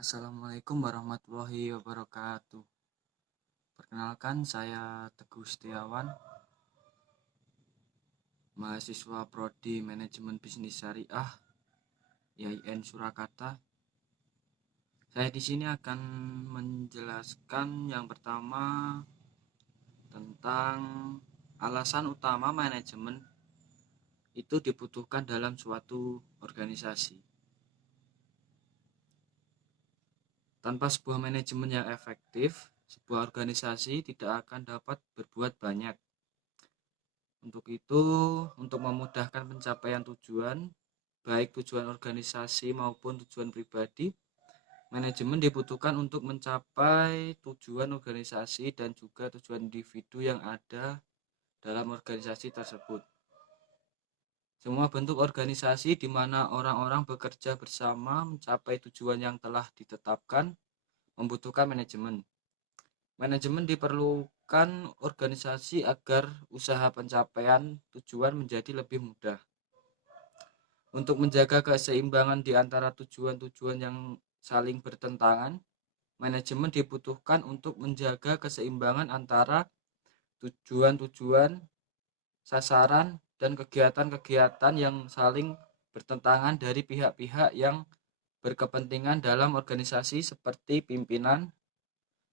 Assalamualaikum warahmatullahi wabarakatuh. Perkenalkan, saya Teguh Setiawan, mahasiswa Prodi Manajemen Bisnis Syariah IAIN Surakarta. Saya di sini akan menjelaskan yang pertama tentang alasan utama manajemen itu dibutuhkan dalam suatu organisasi. Tanpa sebuah manajemen yang efektif, sebuah organisasi tidak akan dapat berbuat banyak. Untuk itu, untuk memudahkan pencapaian tujuan, baik tujuan organisasi maupun tujuan pribadi, manajemen dibutuhkan untuk mencapai tujuan organisasi dan juga tujuan individu yang ada dalam organisasi tersebut. Semua bentuk organisasi di mana orang-orang bekerja bersama mencapai tujuan yang telah ditetapkan membutuhkan manajemen. Manajemen diperlukan organisasi agar usaha pencapaian tujuan menjadi lebih mudah. Untuk menjaga keseimbangan di antara tujuan-tujuan yang saling bertentangan, manajemen dibutuhkan untuk menjaga keseimbangan antara tujuan-tujuan, sasaran, dan kegiatan-kegiatan yang saling bertentangan dari pihak-pihak yang berkepentingan dalam organisasi seperti pimpinan,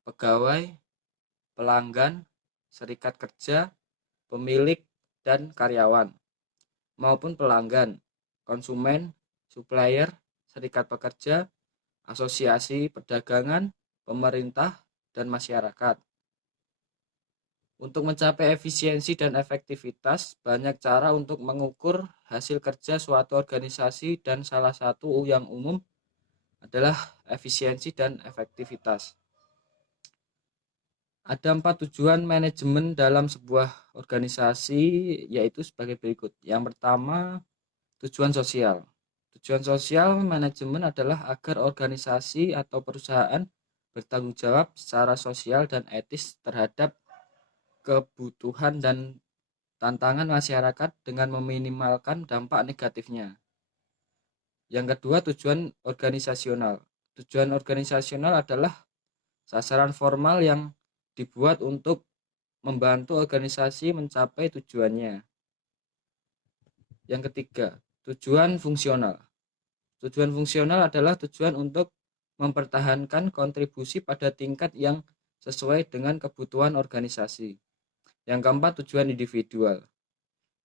pegawai, pelanggan, serikat kerja, pemilik, dan karyawan, maupun pelanggan, konsumen, supplier, serikat pekerja, asosiasi perdagangan, pemerintah, dan masyarakat. Untuk mencapai efisiensi dan efektivitas, banyak cara untuk mengukur hasil kerja suatu organisasi dan salah satu yang umum adalah efisiensi dan efektivitas. Ada 4 tujuan manajemen dalam sebuah organisasi, yaitu sebagai berikut. Yang pertama, tujuan sosial. Tujuan sosial manajemen adalah agar organisasi atau perusahaan bertanggung jawab secara sosial dan etis terhadap kebutuhan dan tantangan masyarakat dengan meminimalkan dampak negatifnya. Yang kedua, tujuan organisasional. Tujuan organisasional adalah sasaran formal yang dibuat untuk membantu organisasi mencapai tujuannya. Yang ketiga, tujuan fungsional. Tujuan fungsional adalah tujuan untuk mempertahankan kontribusi pada tingkat yang sesuai dengan kebutuhan organisasi. Yang keempat, tujuan individual.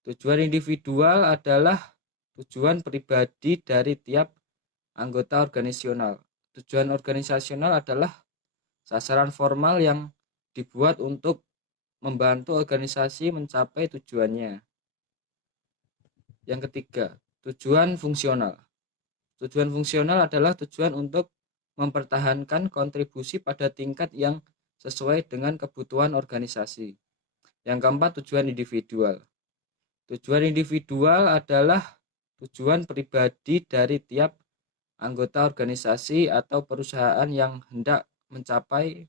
Tujuan individual adalah tujuan pribadi dari tiap anggota organisasional. Tujuan organisasional adalah sasaran formal yang dibuat untuk membantu organisasi mencapai tujuannya. Yang ketiga, tujuan fungsional. Tujuan fungsional adalah tujuan untuk mempertahankan kontribusi pada tingkat yang sesuai dengan kebutuhan organisasi. Yang keempat, tujuan individual. Tujuan individual adalah tujuan pribadi dari tiap anggota organisasi atau perusahaan yang hendak mencapai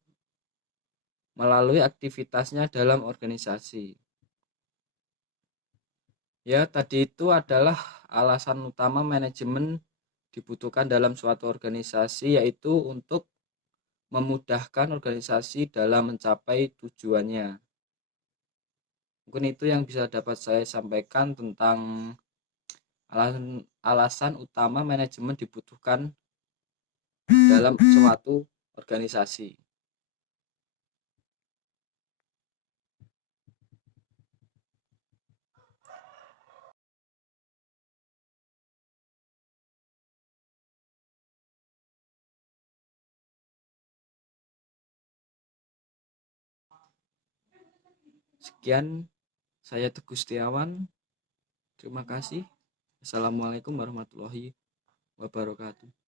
melalui aktivitasnya dalam organisasi. Ya, tadi itu adalah alasan utama manajemen dibutuhkan dalam suatu organisasi, yaitu untuk memudahkan organisasi dalam mencapai tujuannya. Mungkin itu yang bisa dapat saya sampaikan tentang alasan utama manajemen dibutuhkan dalam suatu organisasi. Sekian, saya Teguh Setiawan. Terima kasih. Assalamualaikum warahmatullahi wabarakatuh.